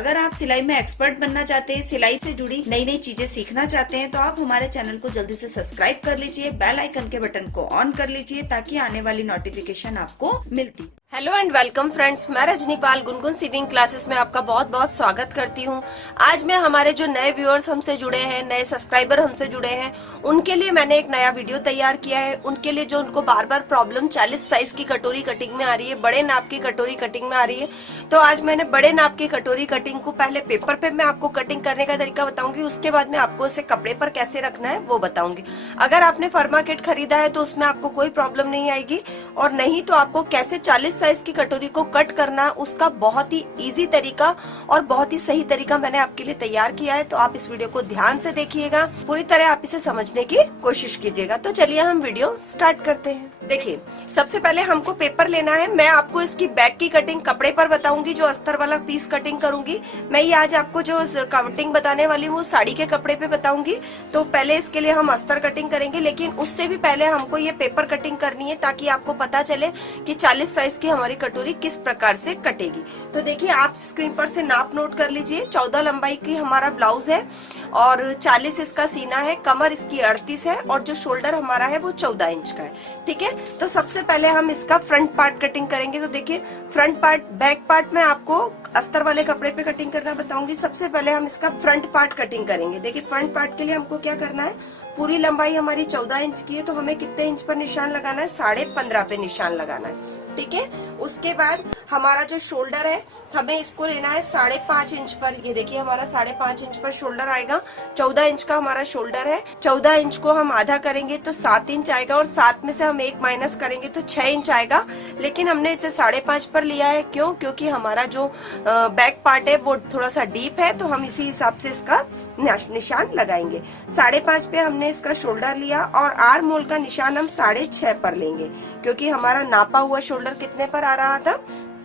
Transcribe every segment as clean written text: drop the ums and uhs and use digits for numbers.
अगर आप सिलाई में एक्सपर्ट बनना चाहते हैं, सिलाई से जुड़ी नई नई चीजें सीखना चाहते हैं, तो आप हमारे चैनल को जल्दी से सब्सक्राइब कर लीजिए, बेल आइकन के बटन को ऑन कर लीजिए ताकि आने वाली नोटिफिकेशन आपको मिलती। हेलो एंड वेलकम फ्रेंड्स, मैं रजनी पाल गुनगुन सीविंग क्लासेस में आपका बहुत बहुत स्वागत करती हूं। आज मैं हमारे जो नए व्यूअर्स हमसे जुड़े हैं, नए सब्सक्राइबर हमसे जुड़े हैं, उनके लिए मैंने एक नया वीडियो तैयार किया है। उनके लिए जो उनको बार बार प्रॉब्लम 40 साइज की कटोरी कटिंग में आ रही है, बड़े नाप की कटोरी कटिंग में आ रही है, तो आज मैंने बड़े नाप की कटोरी कटिंग को पहले पेपर पे मैं आपको कटिंग करने का तरीका बताऊंगी, उसके बाद में आपको इसे कपड़े पर कैसे रखना है वो बताऊंगी। अगर आपने फर्मा किट खरीदा है तो उसमें आपको कोई प्रॉब्लम नहीं आएगी, और नहीं तो आपको कैसे 40 साइज की कटोरी को कट करना उसका बहुत ही इजी तरीका और बहुत ही सही तरीका मैंने आपके लिए तैयार किया है। तो आप इस वीडियो को ध्यान से देखिएगा, पूरी तरह आप इसे समझने की कोशिश कीजिएगा। तो चलिए हम वीडियो स्टार्ट करते हैं। देखिए, सबसे पहले हमको पेपर लेना है। मैं आपको इसकी बैक की कटिंग कपड़े पर बताऊंगी, जो अस्तर वाला पीस कटिंग करूंगी। मैं ये आज आपको जो कटिंग बताने वाली हूँ साड़ी के कपड़े पे बताऊंगी। तो पहले इसके लिए हम अस्तर कटिंग करेंगे, लेकिन उससे भी पहले हमको ये पेपर कटिंग करनी है ताकि आपको पता चले कि 40 साइज की हमारी कटोरी किस प्रकार से कटेगी। तो देखिए, आप स्क्रीन पर से नाप नोट कर लीजिए। 14 लंबाई की हमारा ब्लाउज है और 40 इसका सीना है, कमर इसकी 38 है और जो शोल्डर हमारा है वो 14 इंच का है। ठीक है, तो सबसे पहले हम इसका फ्रंट पार्ट कटिंग करेंगे। तो देखिए, फ्रंट पार्ट, बैक पार्ट में आपको अस्तर वाले कपड़े पे कटिंग करना बताऊंगी। सबसे पहले हम इसका फ्रंट पार्ट कटिंग करेंगे। देखिए, फ्रंट पार्ट के लिए हमको क्या करना है, पूरी लंबाई हमारी 14 इंच की है, तो हमें कितने इंच पर निशान लगाना है, 15.5 पे निशान लगाना है। ठीक है, उसके बाद हमारा जो शोल्डर है हमें इसको लेना है 5.5 इंच पर। ये देखिए, हमारा 5.5 इंच पर शोल्डर आएगा। 14 इंच का हमारा शोल्डर है, 14 इंच को हम आधा करेंगे तो 7 इंच आएगा, और 7 में से हम 1 माइनस करेंगे तो 6 इंच आएगा। लेकिन हमने इसे 5.5 पर लिया है, क्यों? क्योंकि हमारा जो बैक पार्ट है वो थोड़ा सा डीप है, तो हम इसी हिसाब से इसका निशान लगाएंगे। 5.5 पे हमने इसका शोल्डर लिया, और आर्म होल का निशान हम 6.5 पर लेंगे, क्योंकि हमारा नापा हुआ शोल्डर कितने पर आ रहा था,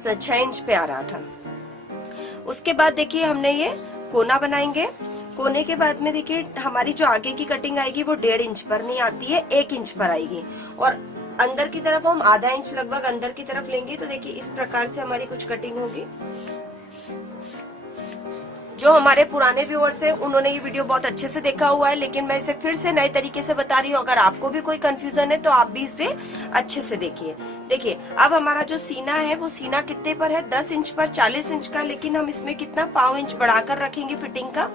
6 इंच पे आ रहा था। उसके बाद देखिए, हमने ये कोना बनाएंगे। कोने के बाद में देखिए, हमारी जो आगे की कटिंग आएगी वो 1.5 इंच पर नहीं आती है, 1 इंच पर आएगी, और अंदर की तरफ हम आधा इंच लगभग अंदर की तरफ लेंगे। तो देखिए, इस प्रकार से हमारी कुछ कटिंग होगी। जो हमारे पुराने व्यूअर्स हैं उन्होंने ये वीडियो बहुत अच्छे से देखा हुआ है, लेकिन मैं इसे फिर से नए तरीके से बता रही हूँ। अगर आपको भी कोई कंफ्यूजन है तो आप भी इसे अच्छे से देखिए। देखिए, अब हमारा जो सीना है वो सीना कितने पर है, 10 इंच पर 40 इंच का, लेकिन हम इसमें कितना 0.5 इंच बढ़ाकर रखेंगे फिटिंग का।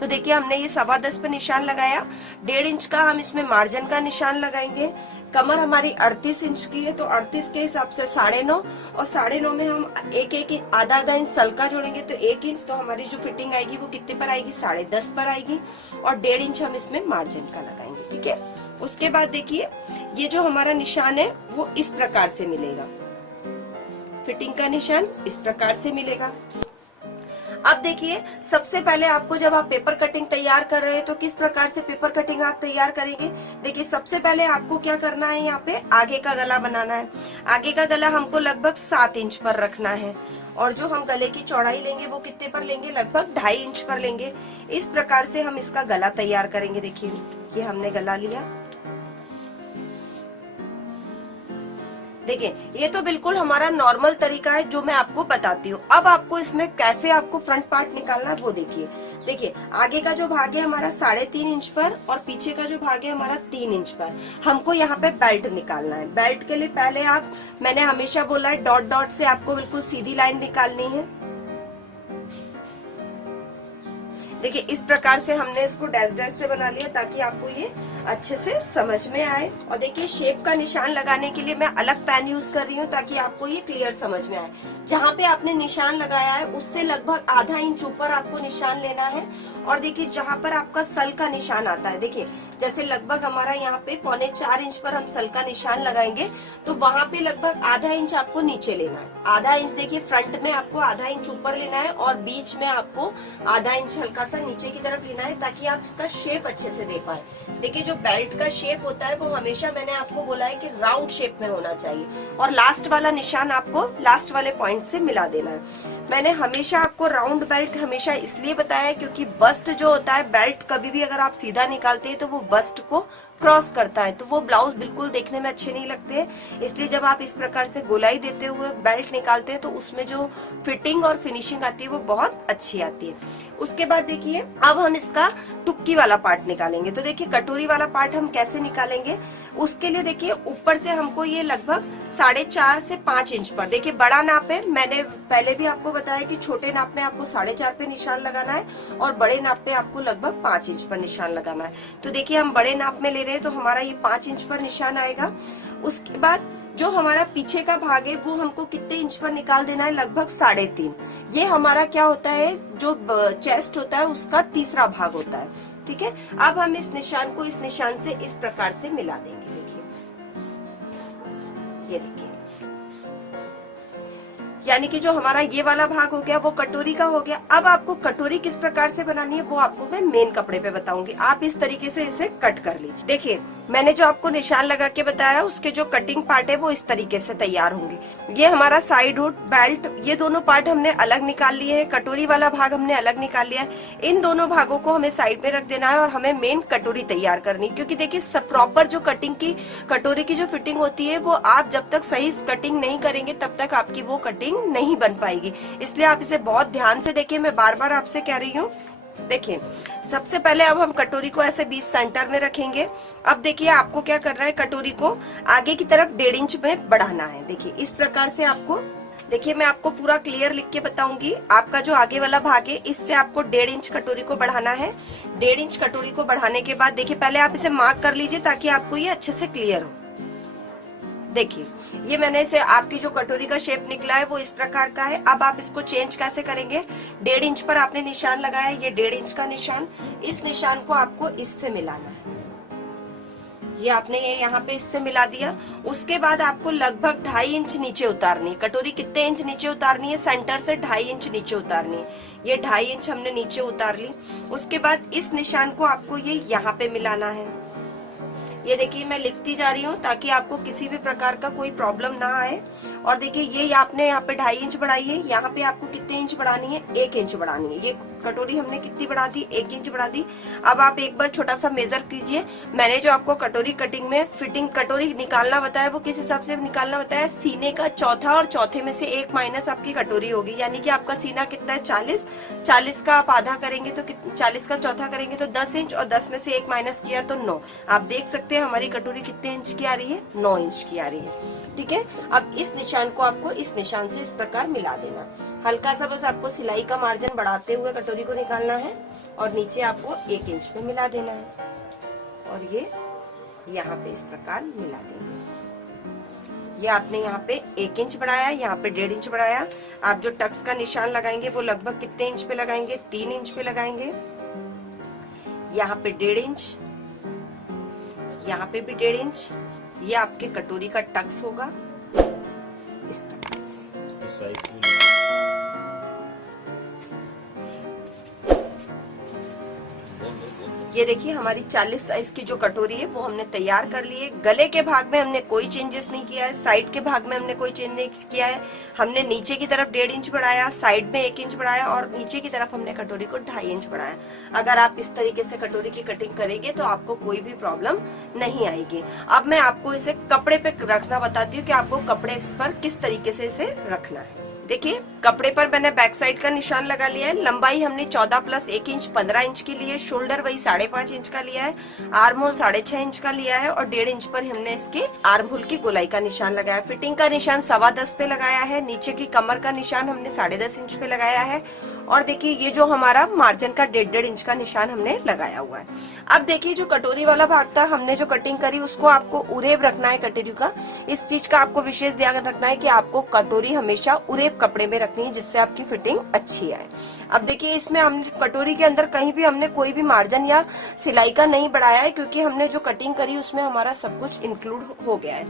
तो देखिए, हमने ये 10.25 पे निशान लगाया। 1.5 इंच का हम इसमें मार्जिन का निशान लगाएंगे। कमर हमारी 38 इंच की है, तो 38 के हिसाब से 9.5, और 9.5 में हम एक आधा इंच सलका जोड़ेंगे तो 1 इंच। तो हमारी जो फिटिंग आएगी वो कितने पर आएगी, 10.5 पर आएगी, और 1.5 इंच हम इसमें मार्जिन का लगाएंगे। ठीक है, उसके बाद देखिए, ये जो हमारा निशान है वो इस प्रकार से मिलेगा, फिटिंग का निशान इस प्रकार से मिलेगा। अब देखिए, सबसे पहले आपको जब आप पेपर कटिंग तैयार कर रहे हैं तो किस प्रकार से पेपर कटिंग आप तैयार करेंगे। देखिए, सबसे पहले आपको क्या करना है, यहाँ पे आगे का गला बनाना है। आगे का गला हमको लगभग 7 इंच पर रखना है, और जो हम गले की चौड़ाई लेंगे वो कितने पर लेंगे, लगभग 2.5 इंच पर लेंगे। इस प्रकार से हम इसका गला तैयार करेंगे। देखिए, ये हमने गला लिया। देखिए, ये तो बिल्कुल हमारा नॉर्मल तरीका है जो मैं आपको बताती हूँ। अब आपको इसमें कैसे आपको फ्रंट पार्ट निकालना है वो देखिए। देखिए, आगे का जो भाग है हमारा 3.5 इंच पर, और पीछे का जो भाग है हमारा 3 इंच पर। हमको यहाँ पे बेल्ट निकालना है। बेल्ट के लिए पहले मैंने हमेशा बोला है, डॉट डॉट से आपको बिल्कुल सीधी लाइन निकालनी है। देखिए, इस प्रकार से हमने इसको डैश डैश से बना लिया ताकि आपको ये अच्छे से समझ में आए। और देखिए, शेप का निशान लगाने के लिए मैं अलग पेन यूज कर रही हूँ ताकि आपको ये क्लियर समझ में आए। जहाँ पे आपने निशान लगाया है उससे लगभग आधा इंच ऊपर आपको निशान लेना है। और देखिए, जहाँ पर आपका सल का निशान आता है, देखिए जैसे लगभग हमारा यहाँ पे 3.25 इंच पर हम सल का निशान लगाएंगे, तो वहां पे लगभग आधा इंच आपको नीचे लेना है। आधा इंच देखिए, फ्रंट में आपको आधा इंच ऊपर लेना है, और बीच में आपको आधा इंच हल्का सा नीचे की तरफ लेना है, ताकि आप इसका शेप अच्छे से दे पाए। देखिए, जो बेल्ट का शेप होता है वो हमेशा मैंने आपको बोला है कि राउंड शेप में होना चाहिए, और लास्ट वाला निशान आपको लास्ट वाले पॉइंट से मिला देना है। मैंने हमेशा आपको राउंड बेल्ट हमेशा इसलिए बताया है क्योंकि बस्ट जो होता है, बेल्ट कभी भी अगर आप सीधा निकालते हैं तो वो बस्ट को क्रॉस करता है, तो वो ब्लाउज बिल्कुल देखने में अच्छे नहीं लगते हैं। इसलिए जब आप इस प्रकार से गोलाई देते हुए बेल्ट निकालते हैं तो उसमें जो फिटिंग और फिनिशिंग आती है वो बहुत अच्छी आती है। उसके बाद देखिए अब हम इसका टुक्की वाला पार्ट निकालेंगे। तो देखिए कटोरी वाला पार्ट हम कैसे निकालेंगे, उसके लिए देखिए ऊपर से हमको ये लगभग 4.5 से 5 इंच पर, देखिए बड़ा नाप है, मैंने पहले भी आपको बताया कि छोटे नाप में आपको 4.5 पे निशान लगाना है और बड़े नाप पे आपको लगभग 5 इंच पर निशान लगाना है। तो देखिए हम बड़े नाप में ले रहे हैं तो हमारा ये 5 इंच पर निशान आएगा। उसके बाद जो हमारा पीछे का भाग है वो हमको कितने इंच पर निकाल देना है, लगभग 3.5। ये हमारा क्या होता है, जो चेस्ट होता है उसका तीसरा भाग होता है। ठीक है, अब हम इस निशान को इस निशान से इस प्रकार से मिला देंगे। देखिए ये देखिए, यानी कि जो हमारा ये वाला भाग हो गया वो कटोरी का हो गया। अब आपको कटोरी किस प्रकार से बनानी है वो आपको मैं मेन कपड़े पे बताऊंगी। आप इस तरीके से इसे कट कर लीजिए। देखिए मैंने जो आपको निशान लगा के बताया उसके जो कटिंग पार्ट है वो इस तरीके से तैयार होंगे। ये हमारा साइड हुड, बेल्ट, ये दोनों पार्ट हमने अलग निकाल लिए हैं, कटोरी वाला भाग हमने अलग निकाल लिया है। इन दोनों भागों को हमें साइड में रख देना है और हमें मेन कटोरी तैयार करनी, क्योंकि देखिए सब प्रॉपर जो कटिंग की कटोरी की जो फिटिंग होती है वो आप जब तक सही कटिंग नहीं करेंगे तब तक आपकी वो कटिंग नहीं बन पाएगी। इसलिए आप इसे बहुत ध्यान से देखिए, मैं बार बार आपसे कह रही हूँ। देखिए सबसे पहले अब हम कटोरी को ऐसे 20 सेंटर में रखेंगे। अब देखिए आपको क्या करना है, कटोरी को आगे की तरफ 1.5 इंच में बढ़ाना है। देखिए इस प्रकार से आपको, देखिए मैं आपको पूरा क्लियर लिख के बताऊंगी। आपका जो आगे वाला भाग है इससे आपको 1.5 इंच कटोरी को बढ़ाना है। 1.5 इंच कटोरी को बढ़ाने के बाद देखिए पहले आप इसे मार्क कर लीजिए ताकि आपको ये अच्छे से क्लियर हो। देखिए ये मैंने इसे, आपकी जो कटोरी का शेप निकला है वो इस प्रकार का है। अब आप इसको चेंज कैसे करेंगे, 1.5 इंच पर आपने निशान लगाया, ये 1.5 इंच का निशान, इस निशान को आपको इससे मिलाना है। ये आपने ये यहाँ पे इससे मिला दिया। उसके बाद आपको लगभग 2.5 इंच नीचे उतारनी है। कटोरी कितने इंच नीचे उतारनी है, सेंटर से 2.5 इंच नीचे उतारनी है। ये 2.5 इंच हमने नीचे उतार ली। उसके बाद इस निशान को आपको ये यहाँ पे मिलाना है। ये देखिए मैं लिखती जा रही हूँ ताकि आपको किसी भी प्रकार का कोई प्रॉब्लम ना आए। और देखिए ये आपने यहाँ पे 2.5 इंच बढ़ाई है, यहाँ पे आपको कितने इंच बढ़ानी है, 1 इंच बढ़ानी है। ये कटोरी हमने कितनी बढ़ा दी, 1 इंच बढ़ा दी। अब आप एक बार छोटा सा मेजर कीजिए। मैंने जो आपको कटोरी कटिंग में फिटिंग कटोरी निकालना बताया वो किस हिसाब से निकालना बताया, सीने का चौथा और चौथे में से 1 माइनस आपकी कटोरी होगी। यानी कि आपका सीना कितना है, 40 का आप आधा करेंगे तो 40 का चौथा करेंगे तो 10 इंच, और 10 में से 1 माइनस किया तो 9। आप देख सकते हैं हमारी कटोरी कितने इंच की आ रही है, 9 इंच की आ रही है। ठीक है, अब इस निशान को आपको इस निशान से इस प्रकार मिला देना। हल्का सा बस आपको सिलाई का मार्जिन बढ़ाते हुए कटोरी को निकालना है और नीचे आपको 1 इंच पे मिला देना है और ये यहाँ पे इस प्रकार मिला देंगे। ये आपने यहाँ पे 1 इंच बढ़ाया, यहाँ पे 1.5 इंच बढ़ाया। आप जो टक्स का निशान लगाएंगे वो लगभग कितने इंच पे लगाएंगे, 3 इंच पे लगाएंगे। यहाँ पे 1.5 इंच, यहाँ पे भी 1.5 इंच। ये आपके कटोरी का टक्स होगा इस प्रकार से। ये देखिए हमारी 40 साइज की जो कटोरी है वो हमने तैयार कर ली है। गले के भाग में हमने कोई चेंजेस नहीं किया है, साइड के भाग में हमने कोई चेंज नहीं किया है। हमने नीचे की तरफ 1.5 इंच बढ़ाया, साइड में 1 इंच बढ़ाया और नीचे की तरफ हमने कटोरी को 2.5 इंच बढ़ाया। अगर आप इस तरीके से कटोरी की कटिंग करेंगे तो आपको कोई भी प्रॉब्लम नहीं आएगी। अब मैं आपको इसे कपड़े पे रखना बताती हूँ कि आपको कपड़े पर किस तरीके से इसे रखना है। देखिए कपड़े पर मैंने बैक साइड का निशान लगा लिया है। लंबाई हमने 14 + 1 इंच 15 इंच की ली है। शोल्डर वही 5.5 इंच का लिया है। आर्म होल 6.5 इंच का लिया है और 1.5 इंच पर हमने इसके आर्म होल की गोलाई का निशान लगाया। फिटिंग का निशान 10.25 पे लगाया है। नीचे की कमर का निशान हमने 10.5 इंच पे लगाया है। और देखिए ये जो हमारा मार्जिन का 1.5 इंच का निशान हमने लगाया हुआ है। अब देखिए जो कटोरी वाला भाग था हमने जो कटिंग करी उसको आपको उरेब रखना है कटोरी का। इस चीज का आपको विशेष ध्यान रखना है कि आपको कटोरी हमेशा उरेब कपड़े में रखनी है जिससे आपकी फिटिंग अच्छी आए। अब देखिए इसमें हमने कटोरी के अंदर कहीं भी हमने कोई भी मार्जिन या सिलाई का नहीं बढ़ाया है क्योंकि हमने जो कटिंग करी उसमें हमारा सब कुछ इंक्लूड हो गया है।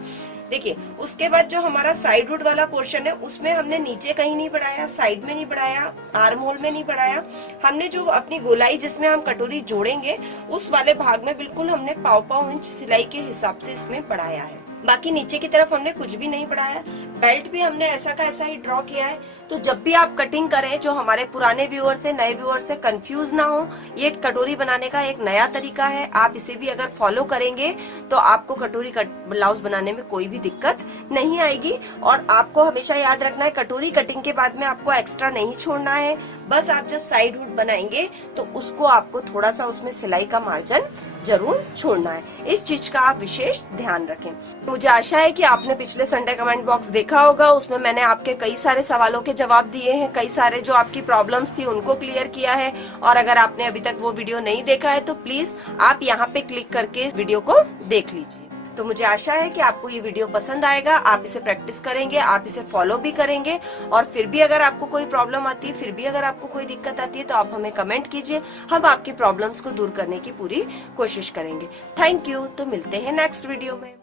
देखिए उसके बाद जो हमारा साइड हुड वाला पोर्शन है उसमें हमने नीचे कहीं नहीं बढ़ाया, साइड में नहीं बढ़ाया, आर्म होल में नहीं बढ़ाया। हमने जो अपनी गोलाई जिसमें हम कटोरी जोड़ेंगे उस वाले भाग में बिल्कुल हमने 1.5 इंच सिलाई के हिसाब से इसमें बढ़ाया है। बाकी नीचे की तरफ हमने कुछ भी नहीं बढ़ाया। बेल्ट भी हमने ऐसा का ऐसा ही ड्रॉ किया है। तो जब भी आप कटिंग करें, जो हमारे पुराने व्यूअर से नए व्यूअर से कंफ्यूज ना हो, ये कटोरी बनाने का एक नया तरीका है। आप इसे भी अगर फॉलो करेंगे तो आपको कटोरी ब्लाउज बनाने में कोई भी दिक्कत नहीं आएगी। और आपको हमेशा याद रखना है, कटोरी कटिंग के बाद में आपको एक्स्ट्रा नहीं छोड़ना है। बस आप जब साइड हुड बनाएंगे तो उसको आपको थोड़ा सा उसमें सिलाई का मार्जिन जरूर छोड़ना है। इस चीज का आप विशेष ध्यान रखें। मुझे आशा है कि आपने पिछले संडे कमेंट बॉक्स देखा होगा, उसमें मैंने आपके कई सारे सवालों के जवाब दिए हैं, कई सारे जो आपकी प्रॉब्लम्स थी उनको क्लियर किया है। और अगर आपने अभी तक वो वीडियो नहीं देखा है तो प्लीज आप यहाँ पे क्लिक करके इस वीडियो को देख लीजिए। तो मुझे आशा है कि आपको ये वीडियो पसंद आएगा, आप इसे प्रैक्टिस करेंगे, आप इसे फॉलो भी करेंगे। और फिर भी अगर आपको कोई प्रॉब्लम आती है, फिर भी अगर आपको कोई दिक्कत आती है तो आप हमें कमेंट कीजिए, हम आपकी प्रॉब्लम्स को दूर करने की पूरी कोशिश करेंगे। Thank you. तो मिलते हैं नेक्स्ट वीडियो में।